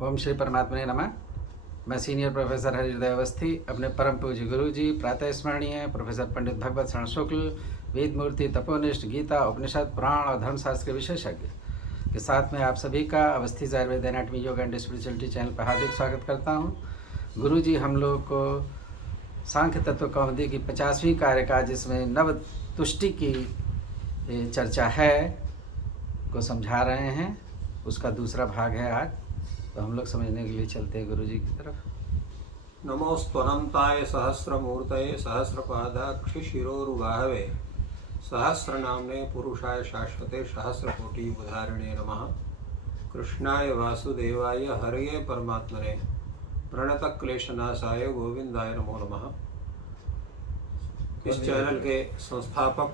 ओम श्री परमात्मने नमः। मैं सीनियर प्रोफेसर हरिहृदय अवस्थी अपने परम पूज्य गुरु जी प्रातः स्मरणीय प्रोफेसर पंडित भगवत शरण शुक्ल, वेद मूर्ति, तपोनिष्ठ, गीता, उपनिषद, पुराण और धर्मशास्त्र के विशेषज्ञ के साथ में आप सभी का Awasthi Ayurveda anatomy yoga and spirituality channel पर हार्दिक स्वागत करता हूँ। गुरु जी हम लोग को सांख्य तत्व कौमुदी की 50वीं कार्यकाल जिसमें नव तुष्टि की चर्चा है को समझा रहे हैं। उसका दूसरा भाग है आज, तो हम लोग समझने के लिए चलते हैं गुरु जी की तरफ। नमोस्तनंताय सहस्रमूर्तये सहस्रपादाक्षिशिरोरुबाहवे सहस्रनाम्ने पुरुषाय शाश्वते सहस्रकोटिबुधारिणे नमः। कृष्णाय वासुदेवाय हरये परमात्मने प्रणतक्लेशनाशाय गोविंदाय नमो नमः। इस चैनल के संस्थापक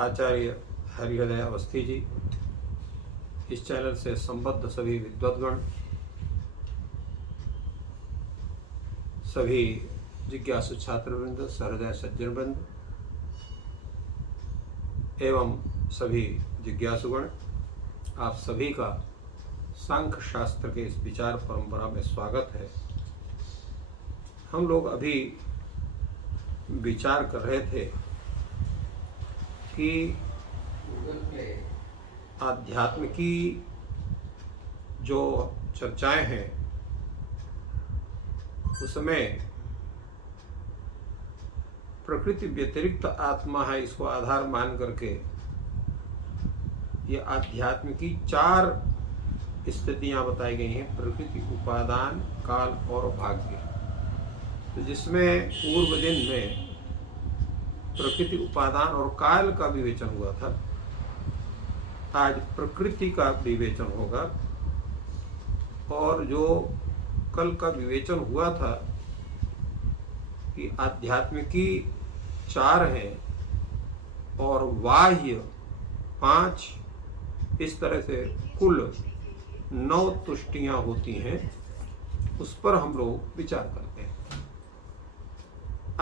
आचार्य हरिहृदय अवस्थी जी, इस चैनल से संबद्ध सभी विद्वद्गण, सभी जिज्ञासु छात्रवृंद, सहृदय सज्जनवृंद एवं सभी जिज्ञासुगण, आप सभी का सांख्य शास्त्र के इस विचार परंपरा में स्वागत है। हम लोग अभी विचार कर रहे थे कि आध्यात्म की जो चर्चाएं हैं उसमें प्रकृति व्यतिरिक्त आत्मा है, इसको आधार मान करके ये आध्यात्म की 4 स्थितियां बताई गई हैं: प्रकृति, उपादान, काल और भाग्य। तो जिसमें पूर्व दिन में प्रकृति, उपादान और काल का विवेचन हुआ था, आज प्रकृति का विवेचन होगा। और जो कल का विवेचन हुआ था कि आध्यात्मिकी 4 हैं और बाह्य 5, इस तरह से कुल 9 तुष्टियां होती हैं, उस पर हम लोग विचार करते हैं।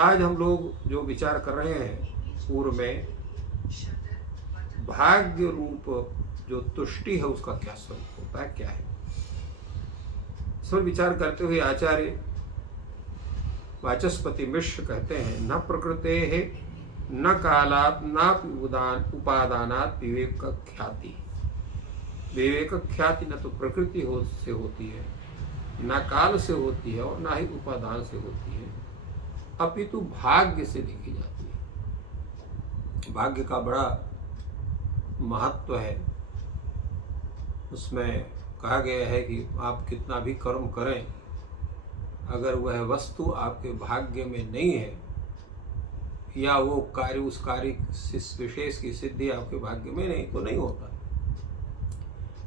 आज हम लोग जो विचार कर रहे हैं, पूर्व में भाग्य रूप जो तुष्टि है उसका क्या स्वरूप होता है, क्या है, इस पर विचार करते हुए आचार्य वाचस्पति मिश्र कहते हैं, न प्रकृते है न कालात न उपादानात विवेक ख्याति। विवेक ख्याति न तो प्रकृति से होती है, न काल से होती है और न ही उपादान से होती है, अपितु भाग्य से देखी जाती है। भाग्य का बड़ा महत्व है। उसमें कहा गया है कि आप कितना भी कर्म करें, अगर वह वस्तु आपके भाग्य में नहीं है या वो कार्य, उस कार्य विशेष की सिद्धि आपके भाग्य में नहीं, तो नहीं होता।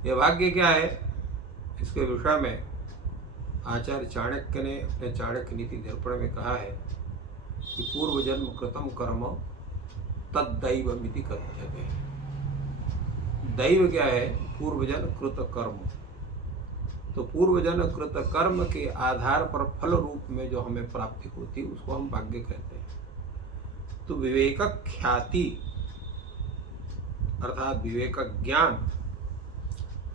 यह भाग्य क्या है, इसके विषय में आचार्य चाणक्य ने अपने चाणक्य नीति दर्पण में कहा है कि पूर्व जन्म कृतम कर्म तद्दैवमिति कथ्यते। दैव क्या है? पूर्व जन्म कृत कर्म। तो पूर्व जन्म कृत कर्म के आधार पर फल रूप में जो हमें प्राप्ति होती है उसको हम भाग्य कहते हैं। तो विवेक ख्याति अर्थात विवेक ज्ञान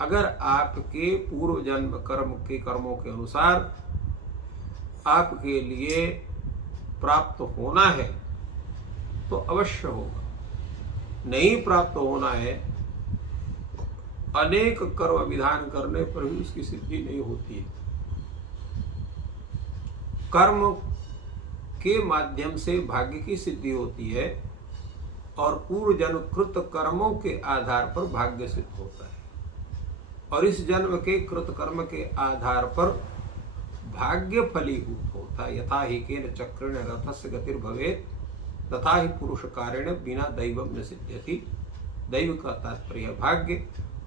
अगर आपके पूर्व जन्म कर्म के कर्मों के अनुसार आपके लिए प्राप्त होना है तो अवश्य होगा। नहीं प्राप्त होना है, अनेक कर्म विधान करने पर भी उसकी सिद्धि नहीं होती है। कर्म के माध्यम से भाग्य की सिद्धि होती है और पूर्व जन्म कृत कर्मों के आधार पर भाग्य सिद्ध होता है। और इस जन्म के कृत कर्म के आधार पर भाग्य फलीभूत होता है। यथा ही केन चक्रेण रथस्य गतिर्भवेत् तथा ही पुरुष कारेण बिना दैवम न सिद्ध्यति। दैव का तात्पर्य भाग्य।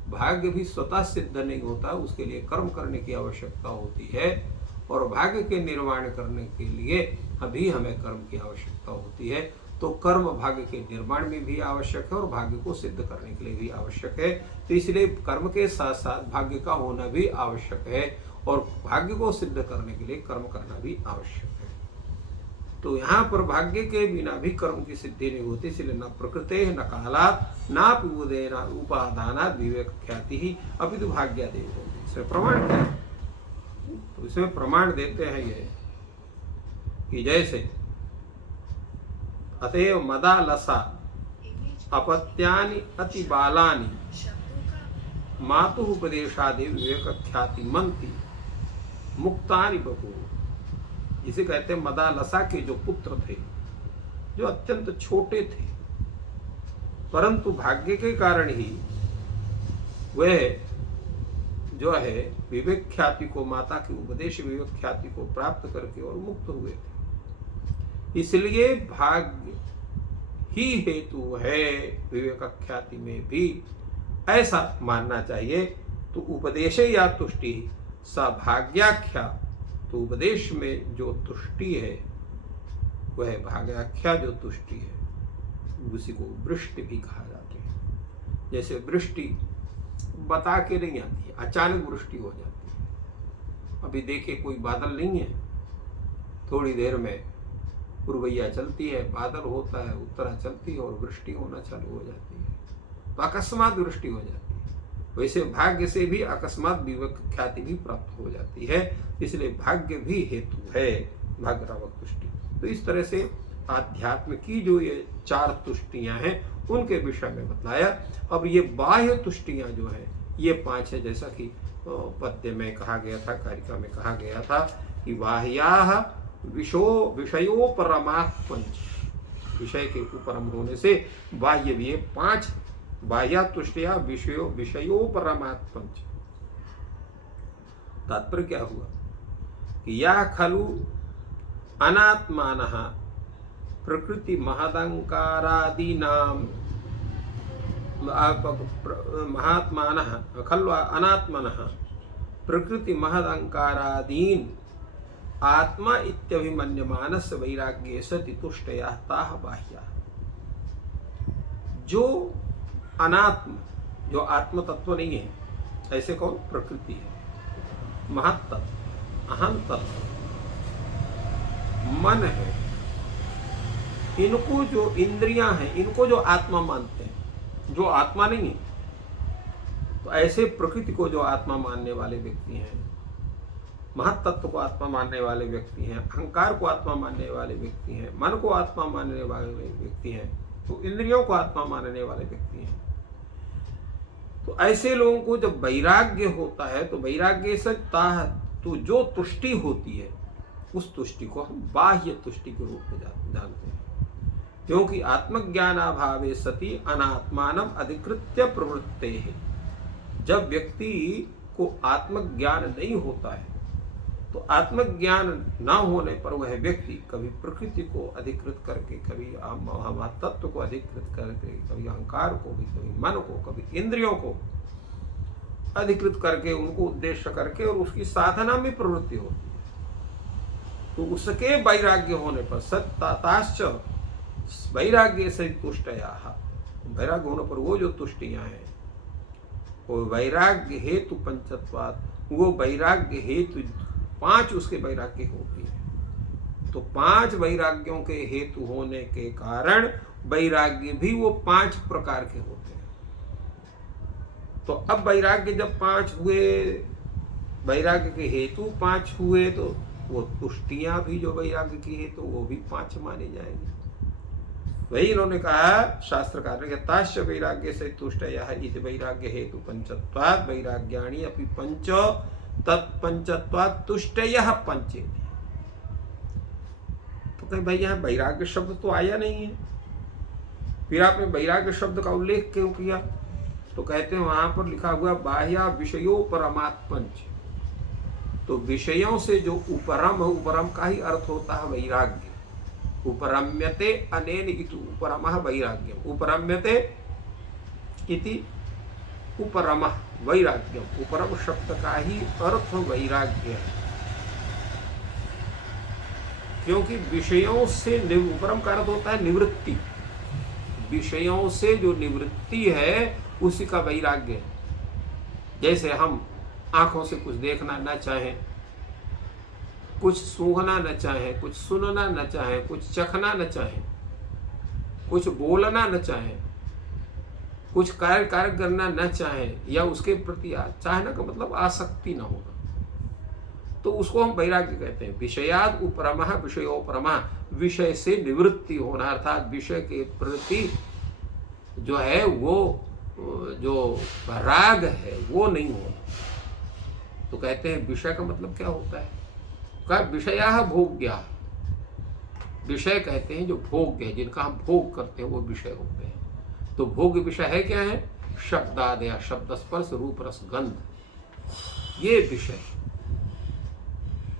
भाग्य भी स्वतः सिद्ध नहीं होता, उसके लिए कर्म करने की आवश्यकता होती है। और भाग्य के निर्माण करने के लिए अभी हमें कर्म की आवश्यकता होती है। तो कर्म भाग्य के निर्माण में भी आवश्यक है और भाग्य को सिद्ध करने के लिए भी आवश्यक है। तो इसलिए कर्म के साथ साथ भाग्य का होना भी आवश्यक है और भाग्य को सिद्ध करने के लिए कर्म करना भी आवश्यक है। तो यहाँ पर भाग्य के बिना भी कर्म की सिद्धि नहीं होती, इसलिए न प्रकृते न कालात ना उदयन उपादानात विवेक ख्याति ही अपितु भाग्यादेव होती। इसमें प्रमाण क्या है? तो इसमें प्रमाण देते हैं ये कि जैसे अतएव मदा लसा अपत्यानि अति बालानि मातु उपदेशादि विवेक ख्याति मंति मुक्तानि बभूव। इसे कहते हैं मदालसा के जो पुत्र थे, जो अत्यंत छोटे थे, परंतु भाग्य के कारण ही वह जो है विवेक ख्याति को, माता के उपदेश विवेक ख्याति को प्राप्त करके और मुक्त हुए थे। इसलिए भाग्य ही हेतु है विवेक ख्याति में भी, ऐसा मानना चाहिए। तो उपदेश या तुष्टि सभाग्याख्या, तो उपदेश में जो तुष्टि है वह भाग्याख्या जो तुष्टि है उसी को वृष्टि भी कहा जाते हैं। जैसे वृष्टि बता के नहीं आती है, अचानक वृष्टि हो जाती है। अभी देखिए कोई बादल नहीं है, थोड़ी देर में पुरवैया चलती है, बादल होता है, उत्तरा चलती है और वृष्टि होना चालू हो जाती है, तो अकस्मात वृष्टि हो जाती है। वैसे भाग्य से भी अकस्मात विवेक ख्याति भी प्राप्त हो जाती है, इसलिए भाग्य भी हेतु है भाग्यरावक तुष्टि। तो इस तरह से आध्यात्म की जो ये 4 तुष्टियां हैं उनके विषय में बताया। अब ये बाह्य तुष्टियां जो है ये 5 है, जैसा कि पद्य में कहा गया था, कारिका में कहा गया था कि बाह्याः विषयोपरमाः पंच, विषय के उपरम होने से बाह्य भी 5 बाह्या तुष्टिया विषयोपरमात् पंच। तात्पर्य क्या हुआ कि या खलु अनात्मानः प्रकृति महदंकारादीनां महात्मानः खलु अनात्मनः प्रकृति महदंकारादीन आत्मा इत्यभिमन्यमानस्य वैराग्ये सति तुष्टया ताः बाह्या। जो अनात्म, जो आत्म तत्व नहीं है, ऐसे कौन? प्रकृति है, महत्तत्व, अहम तत्व, मन है, इनको जो इंद्रियां हैं इनको जो आत्मा मानते हैं, जो आत्मा नहीं है, तो ऐसे प्रकृति को जो आत्मा मानने वाले व्यक्ति हैं, महत्तत्व को आत्मा मानने वाले व्यक्ति हैं, अहंकार को आत्मा मानने वाले व्यक्ति हैं, मन को आत्मा मानने वाले व्यक्ति हैं, तो इंद्रियों को आत्मा मानने वाले व्यक्ति हैं। तो ऐसे लोगों को जब वैराग्य होता है तो वैराग्य से तो जो तुष्टि होती है उस तुष्टि को हम बाह्य तुष्टि के रूप में जानते हैं, क्योंकि आत्मज्ञानाभावे सति अनात्मानम अधिकृत्य प्रवृत्ते है। जब व्यक्ति को आत्मज्ञान नहीं होता है तो आत्मज्ञान न होने पर वह व्यक्ति कभी प्रकृति को अधिकृत करके, कभी तत्व को अधिकृत करके, कभी अहंकार को, कभी मन को, कभी इंद्रियों को अधिकृत करके, उनको उद्देश्य करके और उसकी साधना में प्रवृत्ति होती है। तो उसके वैराग्य होने पर सत्ताश्च वैराग्य से तुष्टयाः, वैराग्य होने पर वो जो तुष्टियां हैं वो वैराग्य हेतु पंचत्वात्, वो वैराग्य हेतु 5 उसके वैराग्य होती है। तो 5 वैराग्यों के हेतु होने के कारण वैराग्य भी वो 5 प्रकार के होते हैं। तो अब वैराग्य जब 5 हुए, वैराग्य के हेतु 5 हुए, तो वो तुष्टियां भी जो वैराग्य की हेतु वो भी 5 मानी जाएंगी। वही इन्होंने कहा शास्त्रकार ने, ताश्च वैराग्य से तुष्टयः इति वैराग्य हेतु पंचत्वात् वैराग्याणि अपि पंच तत्पंचत्वात् तुष्टयः पंचेति। तो कहीं भाई यहाँ वैराग्य शब्द तो आया नहीं है, फिर आपने वैराग्य शब्द का उल्लेख क्यों किया? तो कहते हैं वहां पर लिखा हुआ बाह्या विषयोपरमात् पंच। तो विषयों से जो उपरम, उपरम का ही अर्थ होता है वैराग्य। उपरम्यते अनेन इति उपरमः वैराग्यम, उपरम्यते इति उपरमः वैराग्यम। उपरम शब्द का ही अर्थ वैराग्य है, क्योंकि विषयों से उपरम का अर्थ होता है निवृत्ति। विषयों से जो निवृत्ति है उसी का वैराग्य है। जैसे हम आंखों से कुछ देखना ना चाहें कुछ सूंघना न चाहें, कुछ सुनना न चाहें, कुछ चखना न चाहें, कुछ बोलना न चाहें, कुछ कार्य करना न चाहें, या उसके प्रति चाहना का मतलब आसक्ति न होना, तो उसको हम वैराग्य कहते हैं। विषयाद उपरमः विषयोपरमः, विषय से निवृत्ति होना, अर्थात विषय के प्रति जो है वो जो राग है वो नहीं होना। तो कहते हैं विषय का मतलब क्या होता है? का विषया भोग्या, विषय कहते हैं जो भोग्य है, जिनका हम भोग करते हैं वो विषय होते हैं। तो भोग्य विषय है क्या है? शब्दादया, शब्द स्पर्श रूप रस गंध, ये विषय।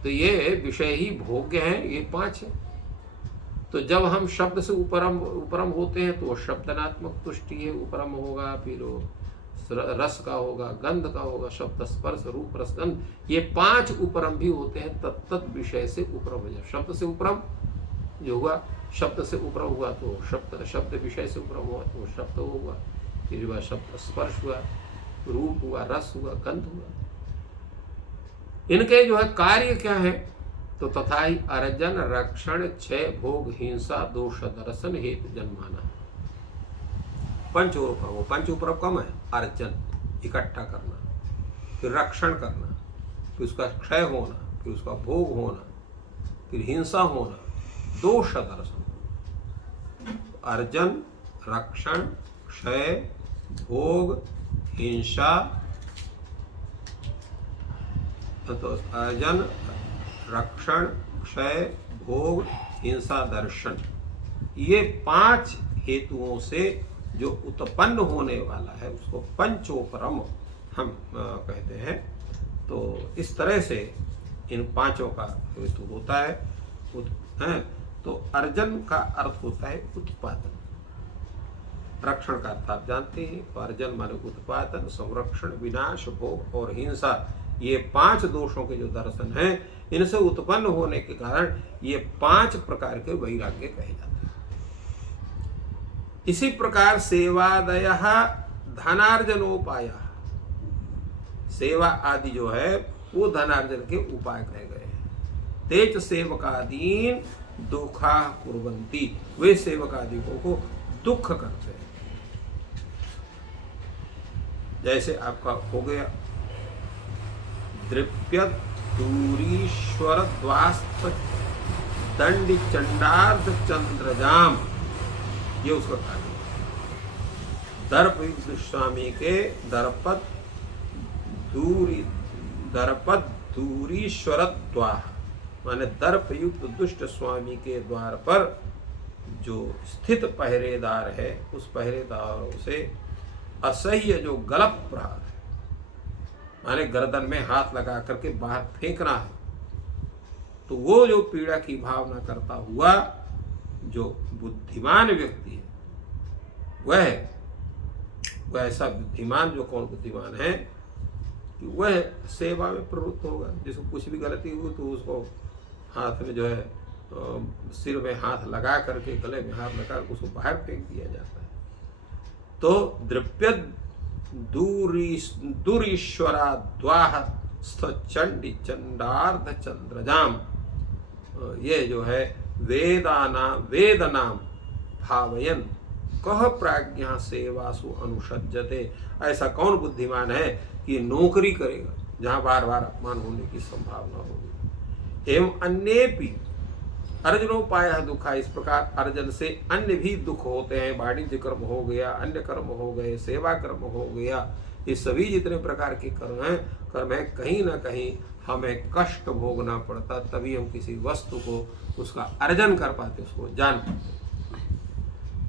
तो ये विषय ही भोग्य हैं, ये 5 है। तो जब हम शब्द से उपरम होते हैं तो वो शब्दनात्मक तुष्टि है, उपरम होगा, फिर वो रस का होगा, गंध का होगा, शब्द स्पर्श रूप रस गंध, ये 5 उपरम भी होते हैं। तत्त विषय से उपरम हो जाए। शब्द से उपरम जो हुआ, शब्द से उपरम हुआ तो शब्द विषय से उपरम हुआ तो शब्द हुआ, फिर हुआ शब्द स्पर्श हुआ, रूप हुआ, रस हुआ, गंध हुआ। इनके जो है कार्य क्या है? तो तथा ही अर्जन रक्षण क्षय भोग हिंसा दोष दर्शन हेतु जन्माना। पंच उपरम कम है। अर्जन इकट्ठा करना, फिर रक्षण करना, फिर उसका क्षय होना, फिर उसका भोग होना, फिर हिंसा होना, दोष दर्शन। अर्जन रक्षण क्षय भोग हिंसा, तो अर्जन रक्षण क्षय भोग हिंसा दर्शन, ये 5 हेतुओं से जो उत्पन्न होने वाला है उसको पंचोपरम हम कहते हैं। तो इस तरह से इन 5 का हेतु होता है। तो अर्जन का अर्थ होता है उत्पादन, रक्षण का अर्थ आप जानते हैं। तो अर्जन माने उत्पादन, संरक्षण, विनाश, भोग और हिंसा, ये 5 दोषों के जो दर्शन हैं, इनसे उत्पन्न होने के कारण ये 5 प्रकार के वैराग्य कहे जाते हैं। इसी प्रकार सेवादयः धनार्जनोपाय, सेवा आदि जो है वो धनार्जन के उपाय कहे गए हैं। तेज सेवकादीन दुखा कुर्वन्ति, वे सेवकादिकों को दुख करते हैं। जैसे आपका हो गया दृप्यत दूरीश्वर द्वास्त दंड चंडार्थ चंद्रजाम, ये उसका कार्य। दर्प स्वामी के दर्पत दूरीश्वर द्वार, माने दर्प युक्त दुष्ट स्वामी के द्वार पर जो स्थित पहरेदार है, उस पहरेदारों से असह्य जो गलप प्रहार है, माने गर्दन में हाथ लगा करके बाहर फेंकना है, तो वो जो पीड़ा की भावना करता हुआ जो बुद्धिमान व्यक्ति है, वह ऐसा बुद्धिमान, जो कौन बुद्धिमान है कि वह सेवा में प्रवृत्त होगा। जिसको कुछ भी गलती हुई तो उसको हाथ में जो है सिर में हाथ लगा करके, गले में हाथ लगा करके उसको बाहर फेंक दिया जाता है। तो द्रव्यद दूरीश्वरा द्वाह चंडी चंडार्ध चंद्रजाम, ये जो है वेदनाम भावयन कह प्राज्ञा सेवासु अनुसज्जते, ऐसा कौन बुद्धिमान है कि नौकरी करेगा जहां बार बार अपमान होने की संभावना होगी। एवं अन्येपि अर्जनोपाय दुखा, इस प्रकार अर्जन से अन्य भी दुख होते हैं। वाणिज्य कर्म हो गया, अन्य कर्म हो गए, सेवा कर्म हो गया, ये सभी जितने प्रकार के कर्म है कहीं ना कहीं हमें कष्ट भोगना पड़ता, तभी हम किसी वस्तु को उसका अर्जन कर पाते, उसको जान पाते।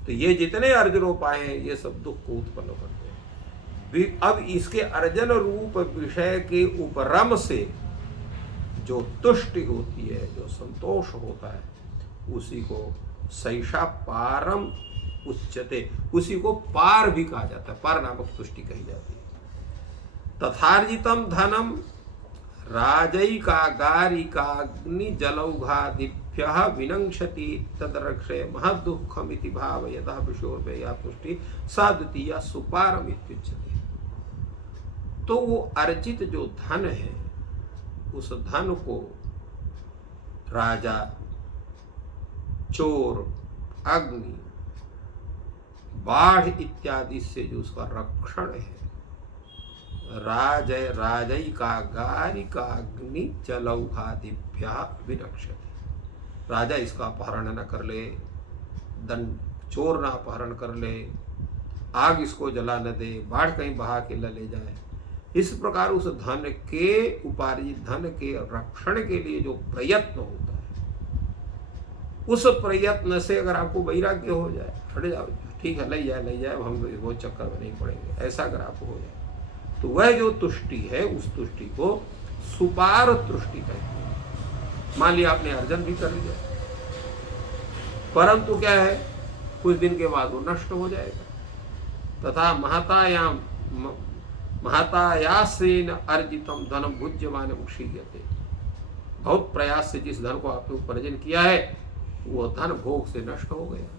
तो ये जितने अर्जनोपाय हैं ये सब दुख को उत्पन्न करते हैं। अब इसके अर्जन रूप विषय के उपरम से जो तुष्टि होती है, जो संतोष होता है, उसी को सैषा पारम उच्यते, उसी को पार भी कहा जाता है, पार नामक तुष्टि कही जाती है। तथार्जितम धनम राजैकागारिकाग्नि जलौघादिभ्यः विनंक्षति तदरक्षे महदुःखमिति भावयतः विषयोर्व्यया तुष्टि सा द्वितीया सुपारम इत्युच्यते। तो वो अर्जित जो धन है, उस धन को राजा, चोर, अग्नि, बाढ़ इत्यादि से जो उसका रक्षण है, राजैकागारिका अग्नि जलौघादिभ्यः विरक्षति। राजा इसका अपहरण न कर ले, दंड चोर ना अपहरण कर ले, आग इसको जला न दे, बाढ़ कहीं बहा के न ले जाए। इस प्रकार उस धन के उपार्जित धन के रक्षण के लिए जो प्रयत्न होता है, उस प्रयत्न से अगर आपको वैराग्य हो जाए, हट जाओ, ठीक है, ले जाए, हम वो चक्कर में नहीं पड़ेंगे, ऐसा अगर आपको हो जाए, तो वह जो तुष्टि है, उस तुष्टि को सुपार तुष्टि कहते हैं। मान लिया आपने अर्जन भी कर लिया, परंतु क्या है, कुछ दिन के बाद वो नष्ट हो जाएगा। तथा महतायासेन अर्जितम धनम भुज्यमानम क्षीयते। बहुत प्रयास से जिस धन को आपने उपार्जन किया है, वो धन भोग से नष्ट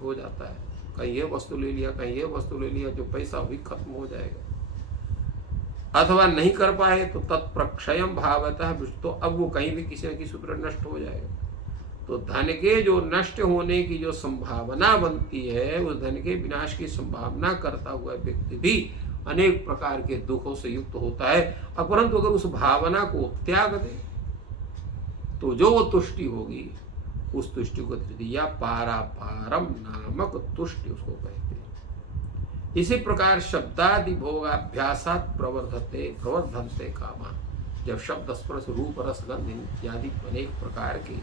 हो जाता है। कहीं ये वस्तु ले लिया, कहीं ये वस्तु ले लिया, जो पैसा भी खत्म हो जाएगा। अथवा नहीं कर पाए तो तत्प्रक्षयम भावतः, तो अब वो कहीं भी किसी न किसी तरह नष्ट हो जाएगा। तो धन के जो नष्ट होने की जो संभावना बनती है, उस धन के विनाश की संभावना करता हुआ व्यक्ति भी अनेक प्रकार के दुखों से युक्त होता है। परंतु अगर उस भावना को त्याग दे तो जो वो तुष्टि होगी, उस तुष्टि को तृतीया पारापारम नामक तुष्टि उसको कहते हैं। इसी प्रकार शब्दादि भोगाभ्यासात् प्रवर्धन्ते कामा। जब शब्द, स्पर्श, रूप, रस, गंध इत्यादि अनेक प्रकार के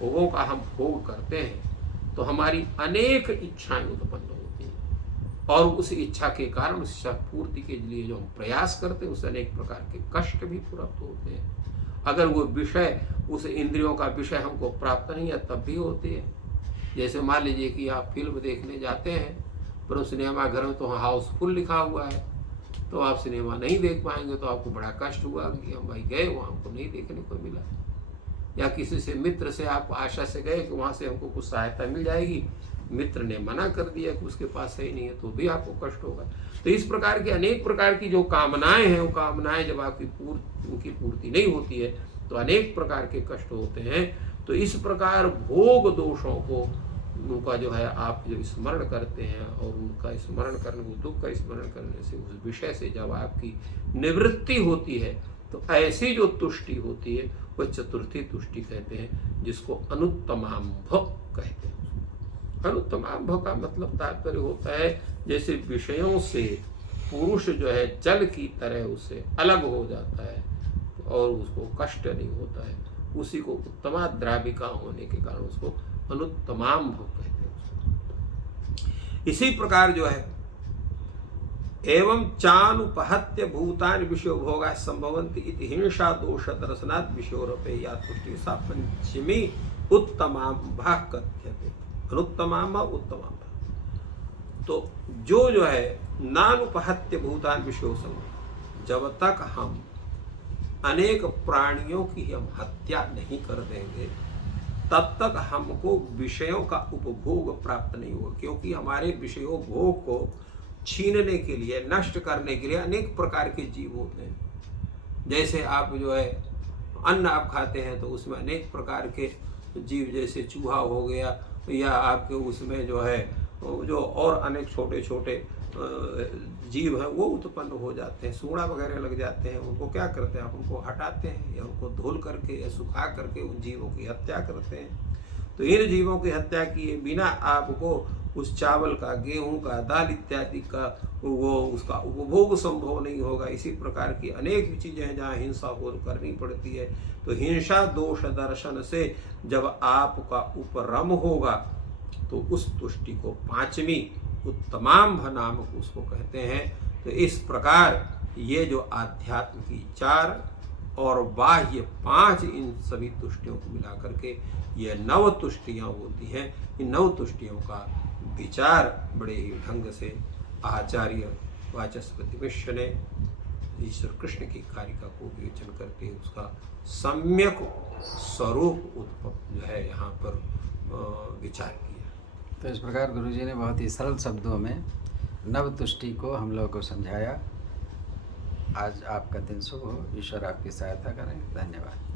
भोगों का हम भोग करते हैं, तो हमारी अनेक इच्छाएं उत्पन्न होती हैं, और उस इच्छा के कारण उस पूर्ति के लिए जो हम प्रयास करते हैं, उससे अनेक प्रकार के कष्ट भी प्राप्त होते हैं। अगर वो विषय, उस इंद्रियों का विषय हमको प्राप्त नहीं है, तब भी होते हैं। जैसे मान लीजिए कि आप फिल्म देखने जाते हैं, पर उस सिनेमा घर में तो हाउसफुल लिखा हुआ है, तो आप सिनेमा नहीं देख पाएंगे, तो आपको बड़ा कष्ट हुआ कि हम भाई गए, वहाँ हमको नहीं देखने को मिला। या किसी से, मित्र से आप आशा से गए कि वहाँ से हमको कुछ सहायता मिल जाएगी, मित्र ने मना कर दिया कि उसके पास सही नहीं है, तो भी आपको कष्ट होगा। तो इस प्रकार की अनेक प्रकार की जो कामनाएं हैं, वो कामनाएं जब आपकी उनकी पूर्ति नहीं होती है, तो अनेक प्रकार के कष्ट होते हैं। तो इस प्रकार भोग दोषों को, उनका जो है आप जब स्मरण करते हैं, और उनका स्मरण करने, दुख का स्मरण करने से, उस विषय से जब आपकी निवृत्ति होती है, तो ऐसी जो तुष्टि होती है, वह चतुर्थी तुष्टि कहते हैं, जिसको अनुत्तमांभ कहते हैं। अनुत्तमांभ का मतलब तात्पर्य होता है, जैसे विषयों से पुरुष जो है जल की तरह उससे अलग हो जाता है और उसको कष्ट नहीं होता है, उसी को उत्तमा द्राविका होने के कारण उसको अनुत्तमांभ कहते हैं। इसी प्रकार जो है, एवं चानुपहत्य भूतानि विषयो भोगा संभवन्ति इति हिंसा दोष दर्शनात् विषयोरपे या तुष्टि सा पंचमी उत्तमांभा कथ्यते। अनुत्तमांभ, उत्तमांभ। तो जो है नानुपहत्य भूतानि विषयो संभव, जब तक हम अनेक प्राणियों की हम हत्या नहीं कर देंगे, तब तक हमको विषयों का उपभोग प्राप्त नहीं होगा। क्योंकि हमारे विषयों भोग को छीनने के लिए, नष्ट करने के लिए अनेक प्रकार के जीव होते हैं। जैसे आप जो है अन्न आप खाते हैं, तो उसमें अनेक प्रकार के जीव, जैसे चूहा हो गया, या आपके उसमें जो है जो और अनेक छोटे छोटे जीव हैं, वो उत्पन्न हो जाते हैं। सूढ़ा वगैरह लग जाते हैं, उनको क्या करते हैं, आप उनको हटाते हैं, या उनको धुल करके या सुखा करके उन जीवों की हत्या करते हैं। तो इन जीवों की हत्या किए बिना आपको उस चावल का, गेहूं का, दाल इत्यादि का वो उसका उपभोग संभव नहीं होगा। इसी प्रकार की अनेक चीज़ें हैं जहाँ हिंसा हो करनी पड़ती है। तो हिंसा दोष दर्शन से जब आपका उपरम होगा, तो उस तुष्टि को पांचवी उत्तमांभ नामक उसको कहते हैं। तो इस प्रकार ये जो आध्यात्म की 4 और बाह्य 5, इन सभी तुष्टियों को मिलाकर के ये 9 तुष्टियाँ होती हैं। इन 9 तुष्टियों का विचार बड़े ही ढंग से आचार्य वाचस्पति मिश्र ने ईश्वर कृष्ण की कारिका को विवेचन करके उसका सम्यक स्वरूप जो है यहाँ पर विचार किया। तो इस प्रकार गुरुजी ने बहुत ही सरल शब्दों में नव तुष्टि को हम लोगों को समझाया। आज आपका दिन शुभ हो, ईश्वर आपकी सहायता करें। धन्यवाद।